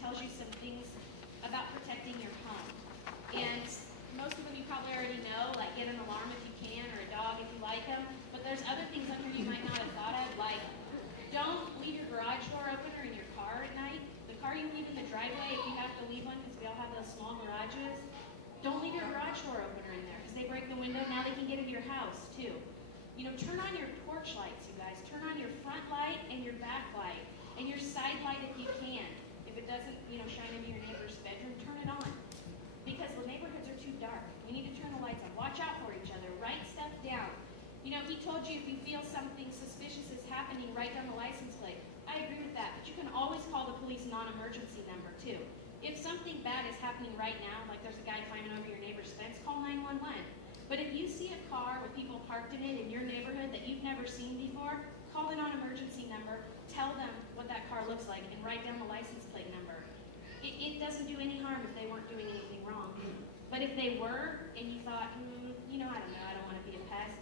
tells you some things about protecting your home. And most of them you probably already know, like get an alarm if you can, or a dog if you like them. But there's other things on here you might not have thought of, like don't leave your garage door opener in your car at night. The car you leave in the driveway, if you have to leave one, because we all have those small garages, don't leave your garage door opener in there, because they break the window. Now they can get into your house, too. You know, turn on your porch lights, you guys. Turn on your front light and your back light, and your side light if you can. If it doesn't, shine into your neighbor's bedroom, turn it on. Because the neighborhoods are too dark. We need to turn the lights on. Watch out for each other. Write stuff down. He told you if you feel something suspicious is happening, write down the license plate. I agree with that, but you can always call the police non-emergency number, too. If something bad is happening right now, like there's a guy climbing over your neighbor's fence, call 911. But if you see a car with people parked in it in your neighborhood that you've never seen before, call the non-emergency number, tell them what that car looks like, and write down the license plate number. It doesn't do any harm if they weren't doing anything wrong. But if they were, and you thought, I don't know, I don't want to be a pest,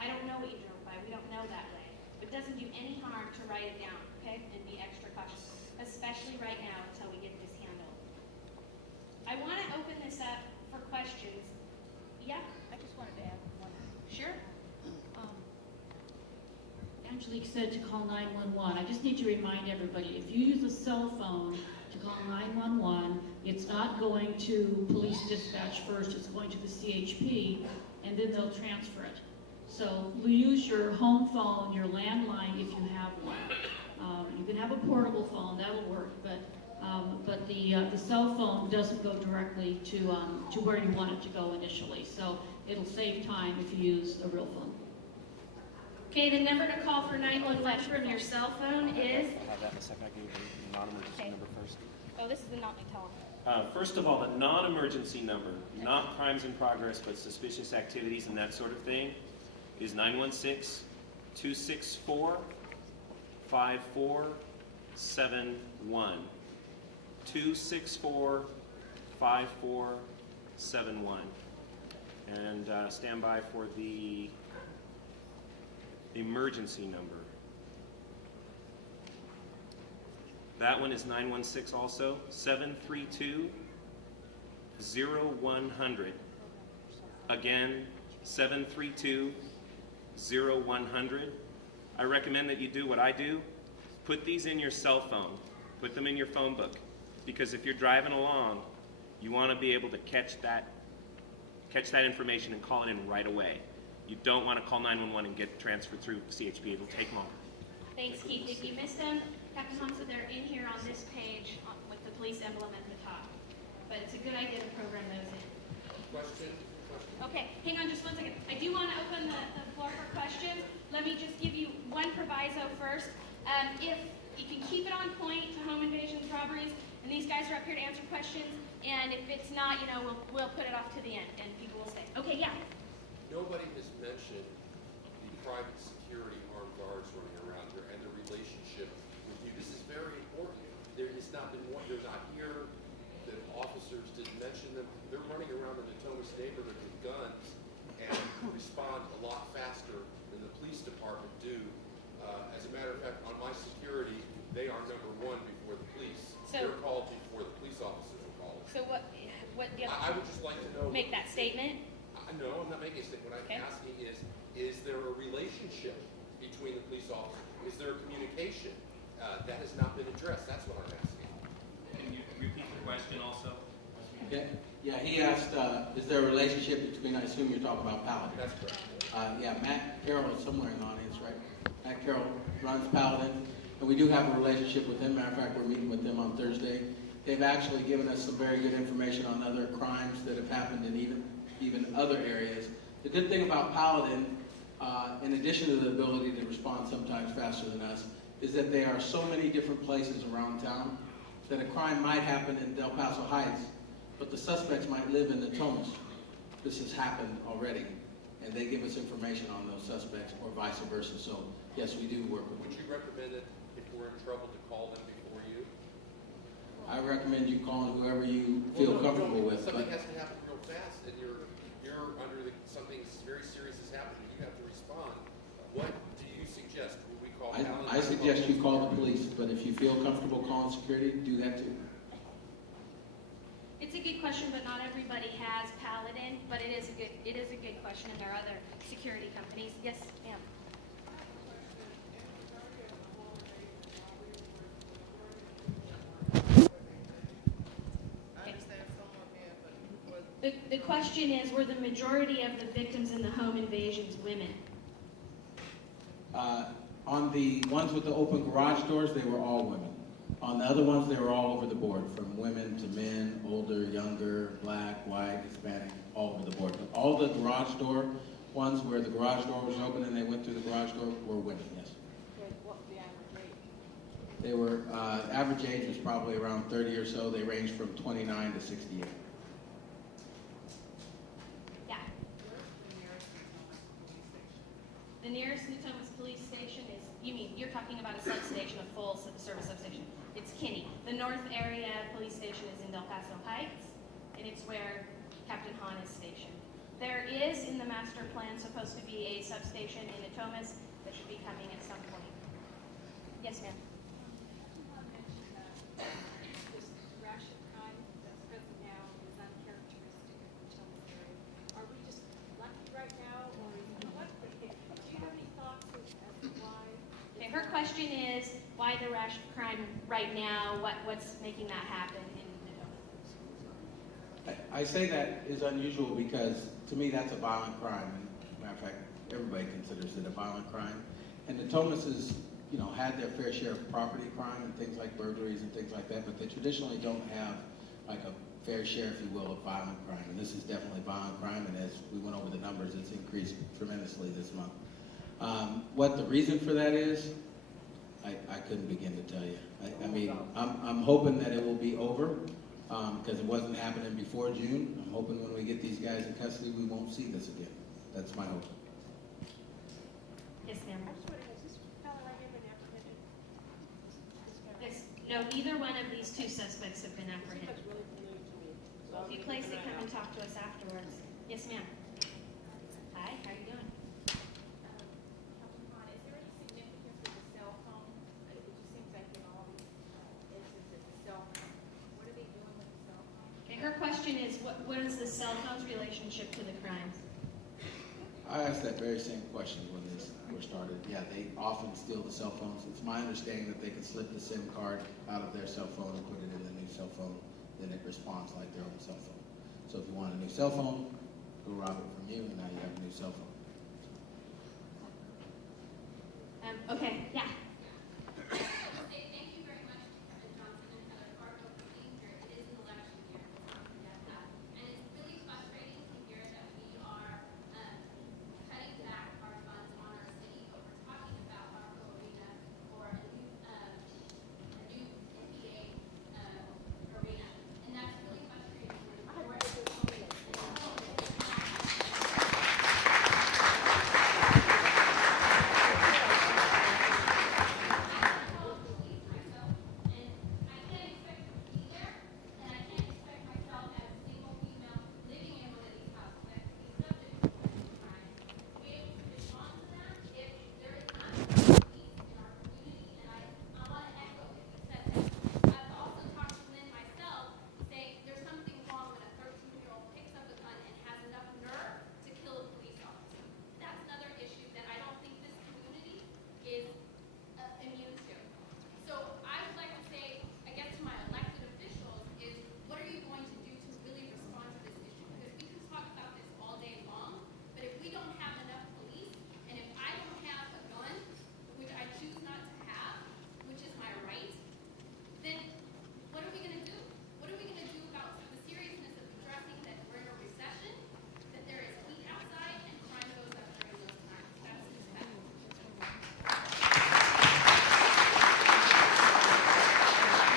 I don't know what you drove by, we don't know that way. It doesn't do any harm to write it down, okay, and be extra cautious, especially right now until we get this handled. I want to open this up for questions. Yeah? I just wanted to add one. Sure. Angelique said to call 911. I just need to remind everybody, if you use a cell phone to call 911, it's not going to police dispatch first, it's going to the CHP, and then they'll transfer it. So use your home phone, your landline if you have one. You can have a portable phone, that'll work, but the cell phone doesn't go directly to where you want it to go initially. So it'll save time if you use a real phone. Okay, the number to call for 911 from your cell phone is? I'll have that in a second. I gave you the non-emergency number first. Oh, this is the not tell them. First of all, the non-emergency number, not crimes in progress, but suspicious activities and that sort of thing, is 916-264-5471. 264-5471. And stand by for the emergency number. That one is 916 also, 732-0100. Again, 732-0100. I recommend that you do what I do. Put these in your cell phone. Put them in your phone book. Because if you're driving along, you want to be able to catch that information and call it in right away. You don't want to call 911 and get transferred through CHP. It'll take longer. Thanks, Keith. If you missed them, Captain Hahn said they're in here on this page with the police emblem at the top. But it's a good idea to program those in. Question? Okay, hang on just one second. I do want to open the floor for questions. Let me just give you one proviso first. If you can keep it on point to home invasions, robberies, and these guys are up here to answer questions, and if it's not, we'll put it off to the end, and people will stay. Okay, yeah. Nobody has mentioned the private security armed guards running around here and their relationship with you. This is very important. There has not been one. They're not here. The officers didn't mention them. They're running around the Natomas neighborhood with guns and respond a lot faster than the police department do. As a matter of fact, on my security, they are number one before the police. So, they're called before the police officers are called. So what do you I would just like to know. make that statement? No, I'm not making a statement. What I'm asking is there a relationship between the police officers? Is there a communication? That has not been addressed. That's what I'm asking. Can you repeat the question also? Yeah, he asked, is there a relationship between, I assume you're talking about Paladin. That's correct. Yeah, Matt Carroll is somewhere in the audience, right? Matt Carroll runs Paladin, and we do have a relationship with him. Matter of fact, we're meeting with them on Thursday. They've actually given us some very good information on other crimes that have happened in even other areas. The good thing about Paladin, in addition to the ability to respond sometimes faster than us, is that there are so many different places around town that a crime might happen in Del Paso Heights, but the suspects might live in Natomas. This has happened already, and they give us information on those suspects, or vice versa. So, yes, we do work with them. Would you recommend that if we're in trouble to call them before you? I recommend you calling whoever you feel comfortable with. Something has to happen real fast, and you're under something very serious has happened, and you have to respond. What do you suggest? Will we call Paladin I suggest you call the police, but if you feel comfortable calling security, do that too. It's a good question, but not everybody has Paladin, but it is a good question, and there are other security companies. Yes, ma'am. The question is, were the majority of the victims in the home invasions women? On the ones with the open garage doors, they were all women. On the other ones, they were all over the board, from women to men, older, younger, black, white, Hispanic, all over the board. But all the garage door ones where the garage door was open and they went through the garage door were women, yes. What was the average age? They were, average age was probably around 30 or so. They ranged from 29 to 68. Yeah. The nearest Natomas police station is, you're talking about a substation, a full service substation. It's Kinney. The north area police station is in Del Paso Heights, and it's where Captain Hahn is stationed. There is, in the master plan, supposed to be a substation in Natomas that should be coming at some point. Yes, ma'am. This rash of crime that's present now is uncharacteristic of the Natomas area. Are we just lucky right now, or what? Do you have any thoughts as to why? Okay, her question is, why the rash of crime right now? What's making that happen in Natomas? I say that is unusual because, to me, that's a violent crime. And, matter of fact, everybody considers it a violent crime. And Natomas has, had their fair share of property crime and things like burglaries and things like that, but they traditionally don't have like a fair share, if you will, of violent crime. And this is definitely violent crime, and as we went over the numbers, it's increased tremendously this month. What the reason for that is, I couldn't begin to tell you. I'm hoping that it will be over because it wasn't happening before June. I'm hoping when we get these guys in custody, we won't see this again. That's my hope. Yes, ma'am. I just wondering, has this fellow right here been apprehended? Yes. No, neither one of these two suspects have been apprehended. That's really familiar to me. So Well, I'll if you be place keeping it, an eye come and out. talk to us afterwards. Yes, ma'am. Hi, how are you doing? Councilman Hahn, is there any significance with the cell phone? It just seems like in all these instances, the cell phone, what are they doing with the cell phone? Okay, her question is, what is the cell phone's relationship to the crimes? I asked that very same question when this were started. Yeah, they often steal the cell phones. It's my understanding that they can slip the SIM card out of their cell phone and put it in the new cell phone. Then it responds like their own cell phone. So if you want a new cell phone, go rob it from you, and now you have a new cell phone. Okay, yeah.